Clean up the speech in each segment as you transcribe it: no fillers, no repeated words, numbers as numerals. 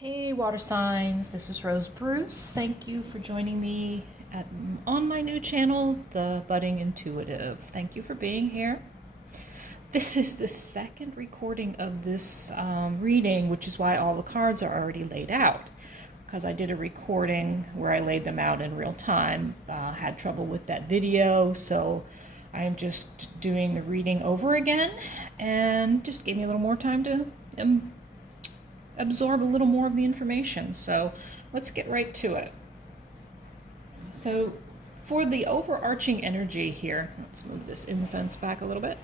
Hey water signs, this is Rose Bruce. Thank you for joining me on my new channel, The Budding Intuitive. Thank you for being here. This is the second recording of this reading, which is why all the cards are already laid out, because I did a recording where I laid them out in real time. Had trouble with that video, so I'm just doing the reading over again, and just gave me a little more time to absorb a little more of the information. So let's get right to it. So for the overarching energy here, let's move this incense back a little bit.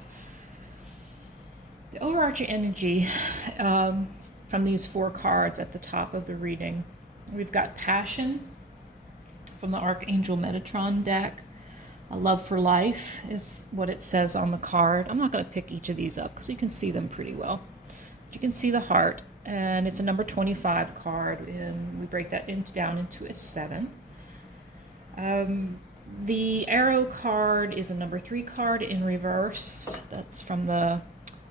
The overarching energy from these four cards at the top of the reading, we've got passion from the Archangel Metatron deck. A love for life is what it says on the card. I'm not going to pick each of these up because you can see them pretty well. But you can see the heart, and it's a number 25 card, and we break that down into a 7. The arrow card is a number 3 card in reverse. That's from the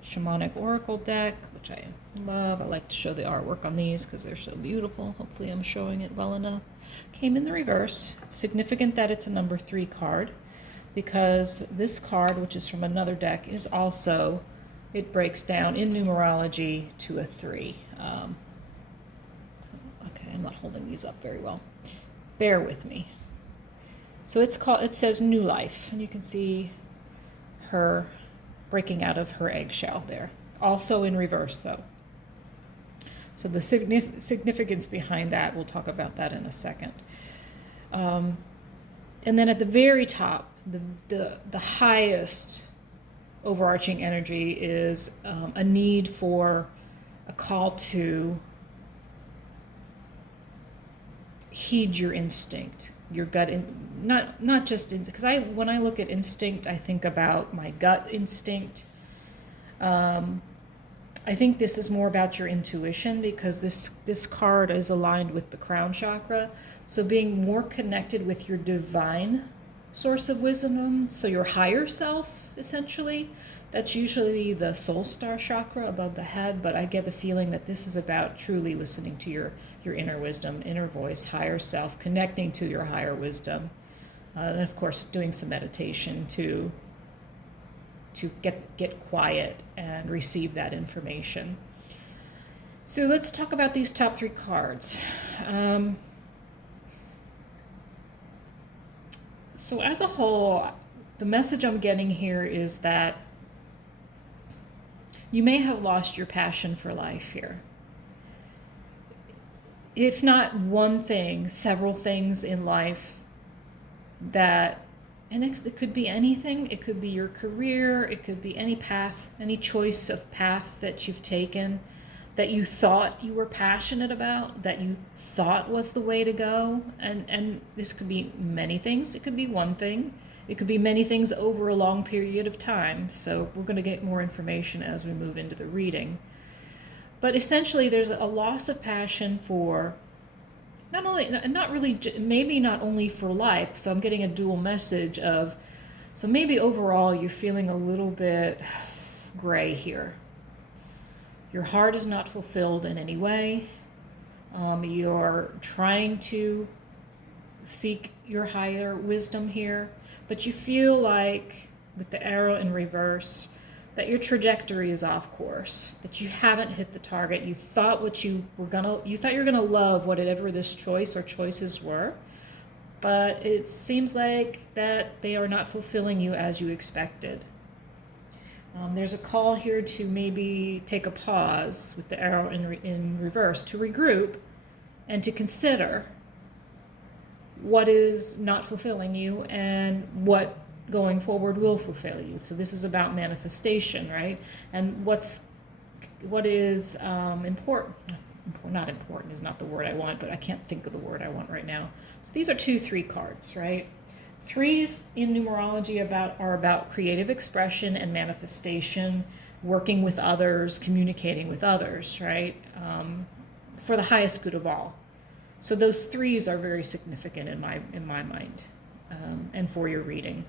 Shamanic Oracle deck, which I love. I like to show the artwork on these because they're so beautiful. Hopefully I'm showing it well enough. Came in the reverse. It's significant that it's a number 3 card because this card, which is from another deck, is also, it breaks down in numerology to a 3. Okay, I'm not holding these up very well. Bear with me. So it says new life, and you can see her breaking out of her eggshell there. Also in reverse, though. So the significance behind that, we'll talk about that in a second. And then at the very top, the highest overarching energy is a need for a call to heed your instinct, your gut, not just because when I look at instinct, I think about my gut instinct. I think this is more about your intuition because this card is aligned with the crown chakra, so being more connected with your divine source of wisdom, so your higher self, essentially. That's usually the soul star chakra above the head, but I get the feeling that this is about truly listening to your inner wisdom, inner voice, higher self, connecting to your higher wisdom, and of course doing some meditation to get quiet and receive that information. So let's talk about these top 3 cards. So as a whole, the message I'm getting here is that you may have lost your passion for life here. If not one thing, several things in life that, and it could be anything. It could be your career. It could be any path, any choice of path that you've taken that you thought you were passionate about, that you thought was the way to go. And this could be many things. It could be one thing. It could be many things over a long period of time. So we're going to get more information as we move into the reading. But essentially, there's a loss of passion for maybe not only for life. So I'm getting a dual message of, so maybe overall you're feeling a little bit gray here. Your heart is not fulfilled in any way. You're trying to seek your higher wisdom here, but you feel like with the arrow in reverse that your trajectory is off course, that you haven't hit the target. You thought you were gonna love whatever this choice or choices were, but it seems like that they are not fulfilling you as you expected. There's a call here to maybe take a pause with the arrow in reverse, to regroup and to consider what is not fulfilling you and what going forward will fulfill you. So this is about manifestation, right? And what is important, not important is not the word I want, but I can't think of the word I want right now. So these are 2-3 cards, right? 3s in numerology are about creative expression and manifestation, working with others, communicating with others, right? For the highest good of all. So those 3s are very significant in my mind, and for your reading.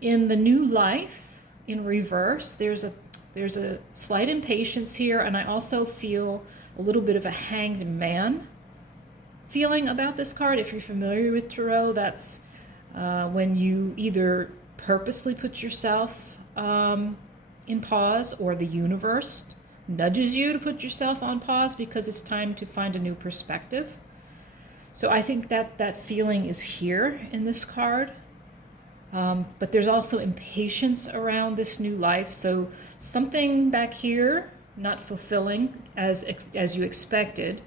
In the new life in reverse, there's There's a slight impatience here, and I also feel a little bit of a hanged man feeling about this card. If you're familiar with tarot, that's when you either purposely put yourself in pause, or the universe nudges you to put yourself on pause because it's time to find a new perspective. So I think that feeling is here in this card. But there's also impatience around this new life. So something back here not fulfilling as you expected.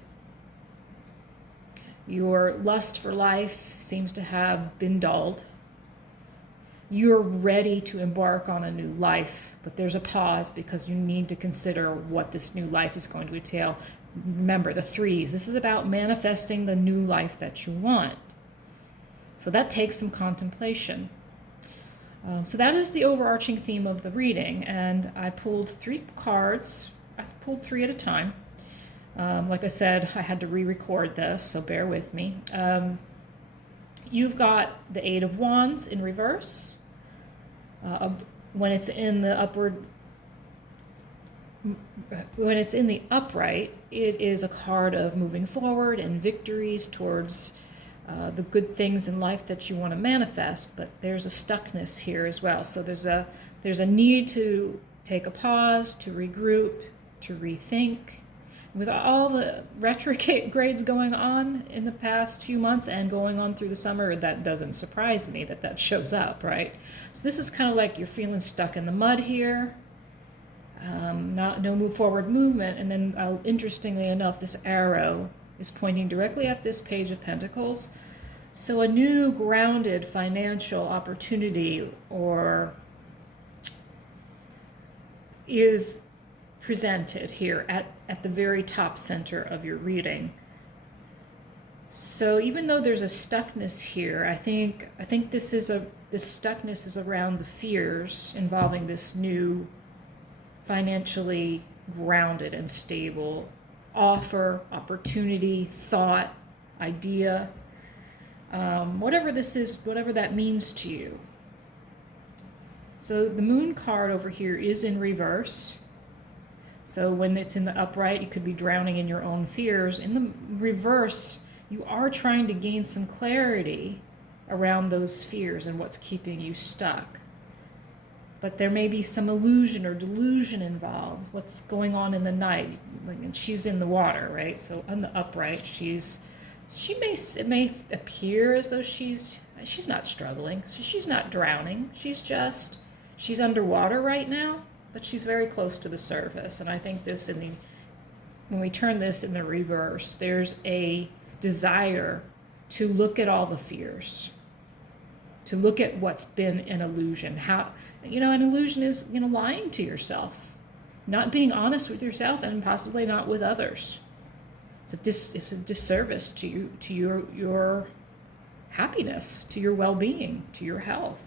Your lust for life seems to have been dulled. You're ready to embark on a new life, but there's a pause because you need to consider what this new life is going to entail. Remember the threes. This is about manifesting the new life that you want. So that takes some contemplation. So that is the overarching theme of the reading, and I pulled 3 cards. I pulled 3 at a time. Like I said, I had to re-record this, so bear with me. You've got the 8 of Wands in reverse. When it's in the upright, it is a card of moving forward and victories towards the good things in life that you want to manifest, but there's a stuckness here as well. So there's a need to take a pause, to regroup, to rethink. With all the retrogrades going on in the past few months and going on through the summer, that doesn't surprise me that shows up, right? So this is kind of like you're feeling stuck in the mud here, no move forward movement, and then interestingly enough, this arrow is pointing directly at this Page of Pentacles. So a new grounded financial opportunity is presented here at the very top center of your reading. So even though there's a stuckness here, I think this stuckness is around the fears involving this new financially grounded and stable offer, opportunity, thought, idea, whatever this is, whatever that means to you. So the Moon card over here is in reverse. So when it's in the upright, you could be drowning in your own fears. In the reverse, you are trying to gain some clarity around those fears and what's keeping you stuck. But there may be some illusion or delusion involved. What's going on in the night? And she's in the water, right? So on the upright, it may appear as though she's not struggling. So she's not drowning. She's underwater right now, but she's very close to the surface. And I think when we turn this in the reverse, there's a desire to look at all the fears, to look at what's been an illusion. An illusion is, lying to yourself, not being honest with yourself, and possibly not with others. It's a disservice to your happiness, to your well-being, to your health.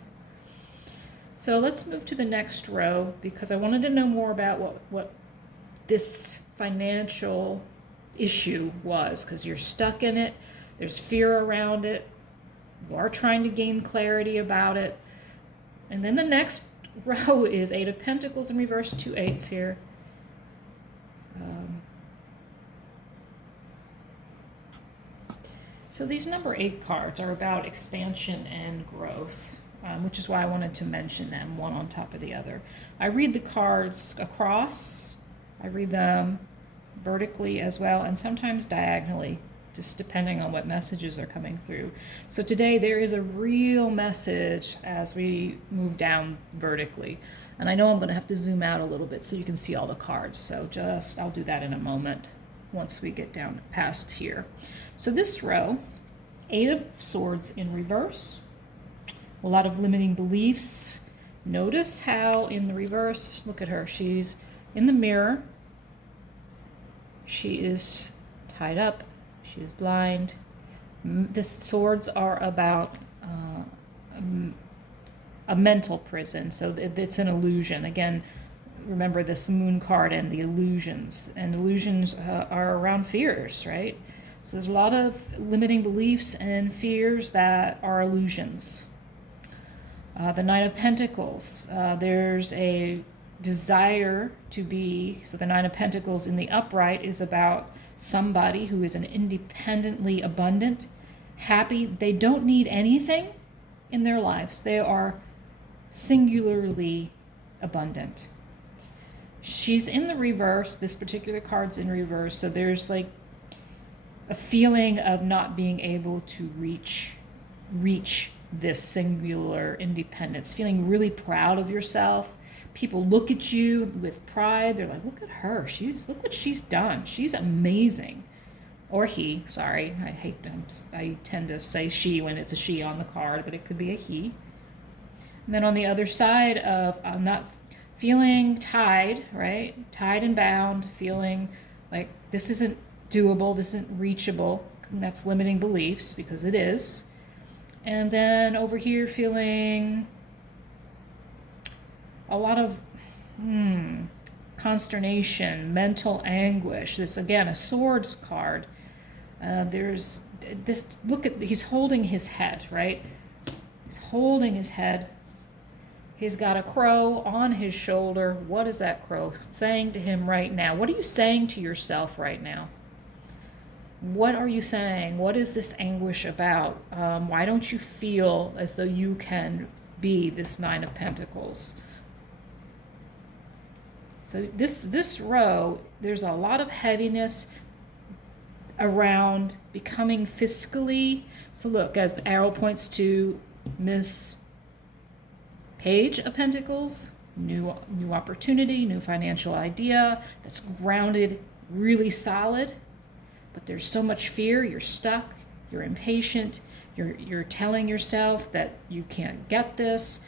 So let's move to the next row, because I wanted to know more about what this financial issue was, because you're stuck in it. There's fear around it. You are trying to gain clarity about it. And then the next row is 8 of Pentacles in reverse, 2 8s here. So these number 8 cards are about expansion and growth, which is why I wanted to mention them one on top of the other. I read the cards across. I read them vertically as well, and sometimes diagonally, just depending on what messages are coming through. So today there is a real message as we move down vertically. And I know I'm going to have to zoom out a little bit so you can see all the cards. So I'll do that in a moment once we get down past here. So this row, 8 of Swords in reverse, a lot of limiting beliefs. Notice how in the reverse, look at her, she's in the mirror. She is tied up. She is blind. The swords are about a mental prison, so it's an illusion. Again, remember this Moon card and the illusions. And illusions are around fears, right? So there's a lot of limiting beliefs and fears that are illusions. The Knight of Pentacles, there's a desire to be, so the Nine of Pentacles in the upright is about somebody who is an independently abundant, happy. They don't need anything in their lives. They are singularly abundant. She's in the reverse. This particular card's in reverse. So there's like a feeling of not being able to reach this singular independence, feeling really proud of yourself. People look at you with pride. They're like, look at her. Look what she's done. She's amazing. Or he, sorry. I tend to say she when it's a she on the card, but it could be a he. And then on the other side of not feeling tied, right? Tied and bound, feeling like this isn't doable, this isn't reachable. And that's limiting beliefs, because it is. And then over here feeling a lot of consternation, mental anguish. This, again, a swords card. There's this, look at, he's holding his head, right? He's holding his head. He's got a crow on his shoulder. What is that crow saying to him right now? What are you saying to yourself right now? What are you saying? What is this anguish about? Why don't you feel as though you can be this Nine of Pentacles? So this row, there's a lot of heaviness around becoming fiscally. So look, as the arrow points to Miss Page of Pentacles, new opportunity, new financial idea that's grounded, really solid. But there's so much fear. You're stuck. You're impatient. You're telling yourself that you can't get this.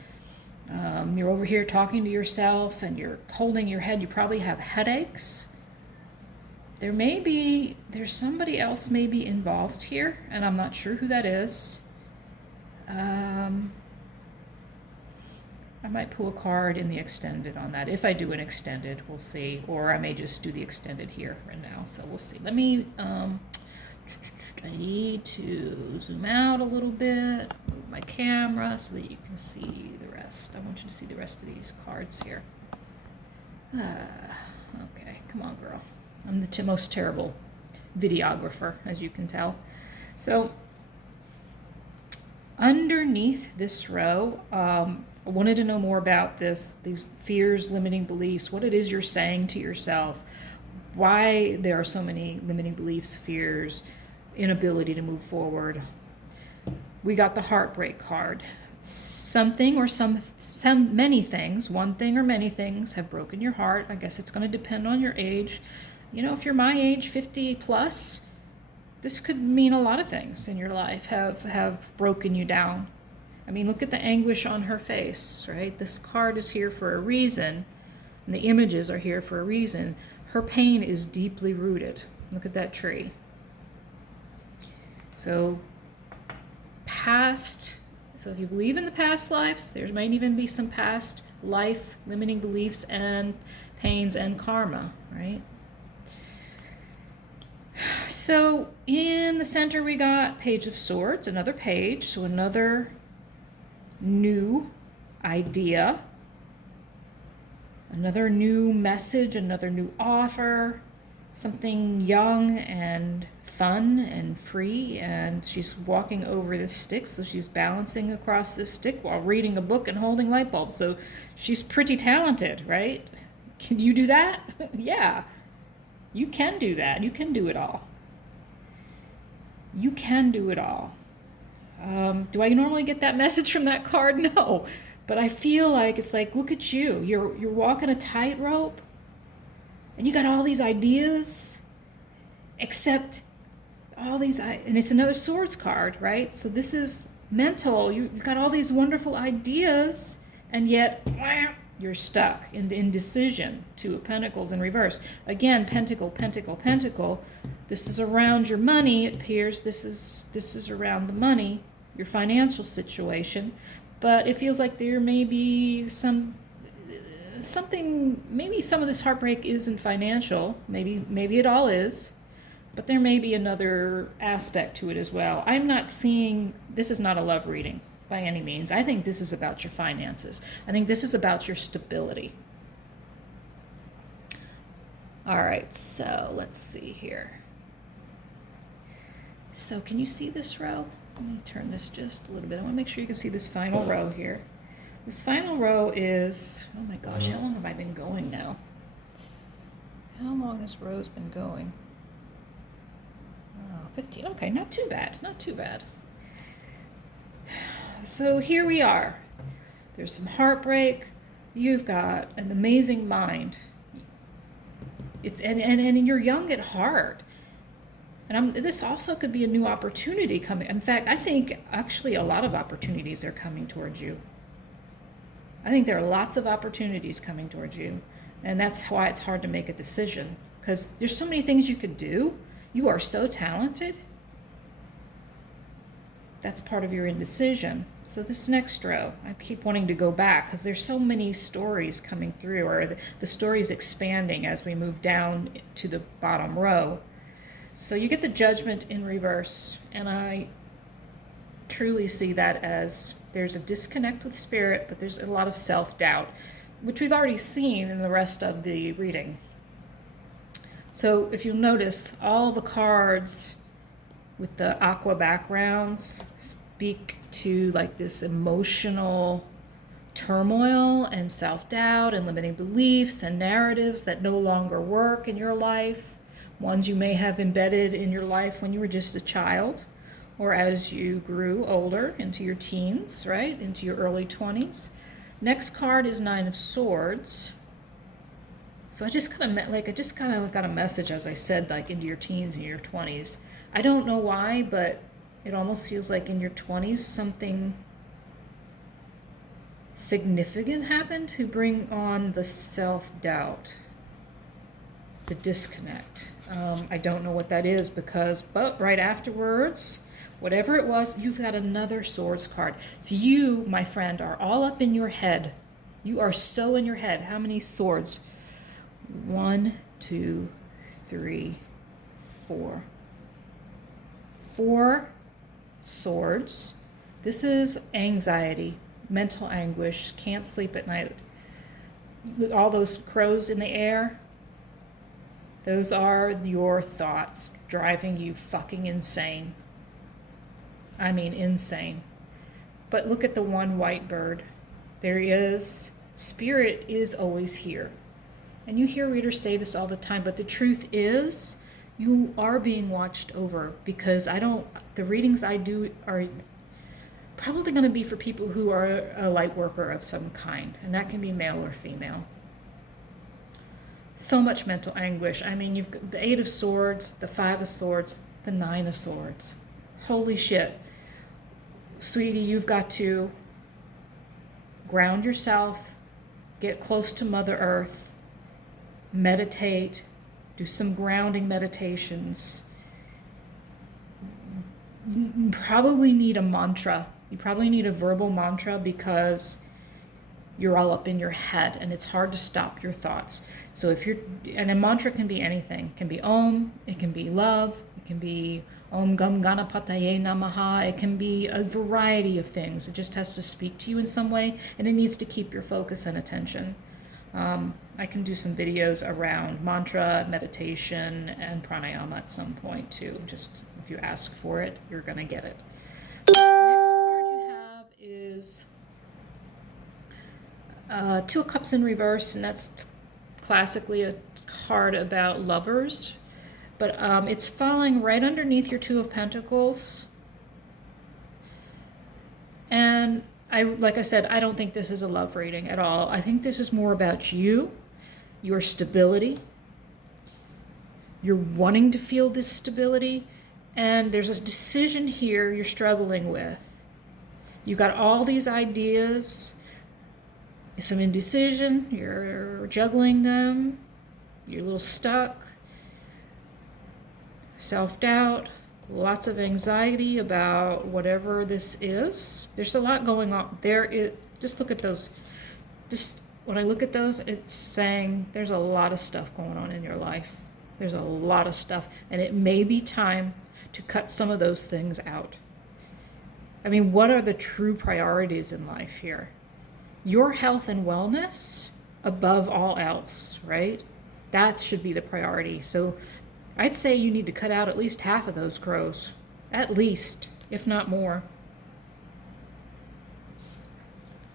You're over here talking to yourself and you're holding your head. You probably have headaches. There's somebody else maybe involved here, and I'm not sure who that is. I might pull a card in the extended on that. If I do an extended, we'll see. Or I may just do the extended here right now. So we'll see. Let me, I need to zoom out a little bit, move my camera so that you can see the rest. I want you to see the rest of these cards here. Okay, come on, girl. I'm the most terrible videographer, as you can tell. So underneath this row, I wanted to know more about these fears, limiting beliefs, what it is you're saying to yourself, why there are so many limiting beliefs, fears, inability to move forward. We got the heartbreak card. Something or some many things, one thing or many things have broken your heart. I guess it's going to depend on your age. You know, if you're my age, 50 plus, this could mean a lot of things in your life have broken you down. I mean, look at the anguish on her face, right? This card is here for a reason, and the images are here for a reason. Her pain is deeply rooted. Look at that tree. So if you believe in the past lives, there might even be some past life limiting beliefs and pains and karma, right? So in the center we got Page of Swords, another page, so another new idea, another new message, another new offer, something young and fun and free. And she's walking over this stick, so she's balancing across this stick while reading a book and holding light bulbs. So she's pretty talented, right? Can you do that? Yeah, you can do that. You can do it all. You can do it all. Do I normally get that message from that card? No, but I feel like it's like, look at you. You're walking a tightrope, and you got all these ideas, except all these, and it's another swords card, right? So this is mental. You've got all these wonderful ideas, and yet you're stuck in indecision. Two of Pentacles in reverse. Again, Pentacle, Pentacle, Pentacle. This is around your money, it appears. This is around the money, your financial situation. But it feels like there may be something, maybe some of this heartbreak isn't financial. Maybe it all is. But there may be another aspect to it as well. I'm not seeing, this is not a love reading by any means. I think this is about your finances. I think this is about your stability. All right, so let's see here. So can you see this row? Let me turn this just a little bit. I want to make sure you can see this final row here. This final row is, oh my gosh, how long have I been going now? How long has Rose been going? Oh, 15. Okay, not too bad, not too bad. So here we are. There's some heartbreak. You've got an amazing mind. It's and you're young at heart. And this also could be a new opportunity coming. In fact, I think actually a lot of opportunities are coming towards you. I think there are lots of opportunities coming towards you. And that's why it's hard to make a decision. Because there's so many things you could do. You are so talented. That's part of your indecision. So this next row, I keep wanting to go back because there's so many stories coming through, or the story's expanding as we move down to the bottom row. So you get the Judgment in reverse, and I truly see that as there's a disconnect with spirit, but there's a lot of self-doubt, which we've already seen in the rest of the reading. So if you'll notice, all the cards with the aqua backgrounds speak to like this emotional turmoil and self-doubt and limiting beliefs and narratives that no longer work in your life, ones you may have embedded in your life when you were just a child or as you grew older into your teens, right, into your early 20s. Next card is Nine of Swords. So I just kind of got a message, as I said, like into your teens and your 20s. I don't know why, but it almost feels like in your 20s something significant happened to bring on the self-doubt, the disconnect. I don't know what that is but right afterwards, whatever it was, you've got another Swords card. So you, my friend, are all up in your head. You are so in your head. How many swords? 1, 2, 3, 4. 4 swords. This is anxiety, mental anguish, can't sleep at night. All those crows in the air, those are your thoughts driving you fucking insane. I mean insane. But look at the one white bird. There he is. Spirit is always here. And you hear readers say this all the time, but the truth is, you are being watched over, because the readings I do are probably going to be for people who are a light worker of some kind, and that can be male or female. So much mental anguish. I mean, you've got the 8 of Swords, the 5 of Swords, the 9 of Swords. Holy shit. Sweetie, you've got to ground yourself, get close to Mother Earth, meditate, do some grounding meditations. You probably need a mantra. You probably need a verbal mantra because you're all up in your head and it's hard to stop your thoughts. So and a mantra can be anything. It can be Om, it can be love, it can be Om Gam Ganapataye Namaha. It can be a variety of things. It just has to speak to you in some way, and it needs to keep your focus and attention. I can do some videos around mantra, meditation, and pranayama at some point too. Just if you ask for it, you're going to get it. Next card you have is 2 of Cups in reverse, and that's classically a card about lovers. But it's falling right underneath your 2 of Pentacles. And like I said, I don't think this is a love reading at all. I think this is more about you, your stability. You're wanting to feel this stability, and there's a decision here you're struggling with. You got all these ideas, some indecision, you're juggling them, you're a little stuck, self-doubt, lots of anxiety about whatever this is. There's a lot going on. Just look at those. Just when I look at those, it's saying there's a lot of stuff going on in your life. There's a lot of stuff, and it may be time to cut some of those things out. I mean, what are the true priorities in life here? Your health and wellness above all else, right? That should be the priority. So I'd say you need to cut out at least half of those crows. At least, if not more.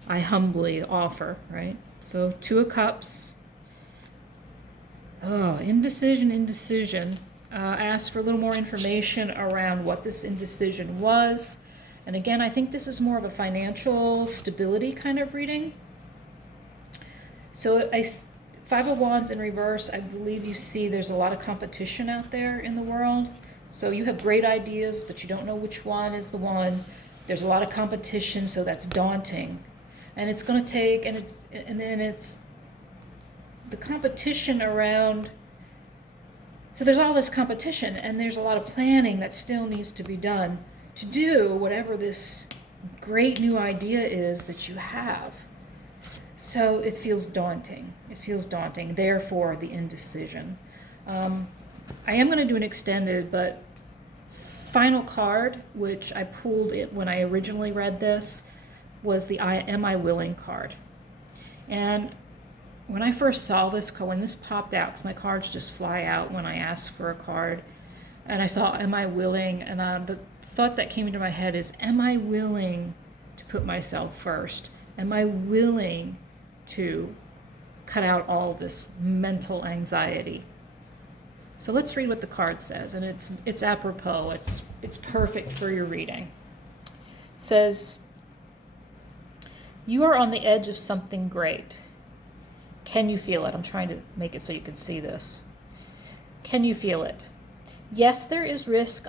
I humbly offer, right? So 2 of Cups. Oh, indecision. Ask for a little more information around what this indecision was. And again, I think this is more of a financial stability kind of reading. So 5 of Wands in reverse, I believe you see there's a lot of competition out there in the world. So you have great ideas, but you don't know which one is the one. There's a lot of competition, so that's daunting. And it's going to take, and then it's the competition around, so there's all this competition, and there's a lot of planning that still needs to be done to do whatever this great new idea is that you have. So it feels daunting. Therefore, the indecision. I am going to do an extended, but final card, which I pulled it when I originally read this, was the Am I Willing card. And when I first saw this, when this popped out, because my cards just fly out when I ask for a card, and I saw Am I Willing, and the thought that came into my head is, am I willing to put myself first? Am I willing to cut out all this mental anxiety? So let's read what the card says, and it's apropos. It's perfect for your reading. It says, you are on the edge of something great. Can you feel it? I'm trying to make it so you can see this. Can you feel it? Yes, there is risk,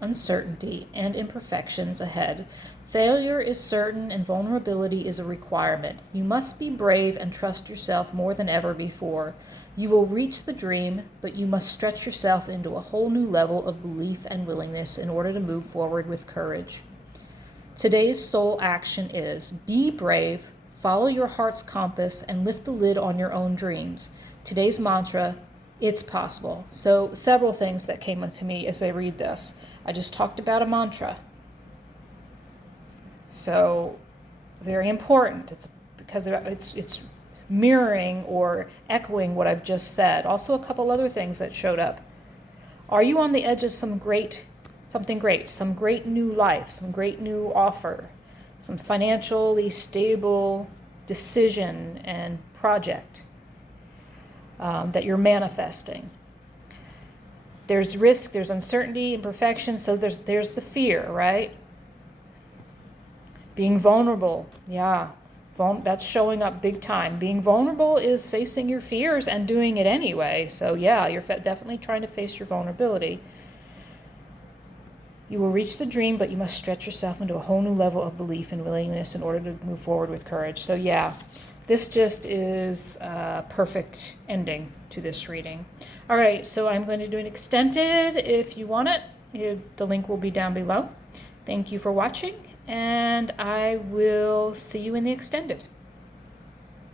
uncertainty, and imperfections ahead. Failure is certain and vulnerability is a requirement. You must be brave and trust yourself more than ever before. You will reach the dream, but you must stretch yourself into a whole new level of belief and willingness in order to move forward with courage. Today's soul action is be brave, follow your heart's compass, and lift the lid on your own dreams. Today's mantra, it's possible. So several things that came up to me as I read this. I just talked about a mantra. So very important. It's because it's mirroring or echoing what I've just said. Also a couple other things that showed up. Are you on the edge of something great, some great new life, some great new offer, some financially stable decision and project that you're manifesting? There's risk, there's uncertainty, imperfection, so there's the fear, right? Being vulnerable, yeah, that's showing up big time. Being vulnerable is facing your fears and doing it anyway. So yeah, you're definitely trying to face your vulnerability. You will reach the dream, but you must stretch yourself into a whole new level of belief and willingness in order to move forward with courage. So yeah, this just is a perfect ending to this reading. All right, so I'm going to do an extended if you want it. The link will be down below. Thank you for watching, and I will see you in the extended.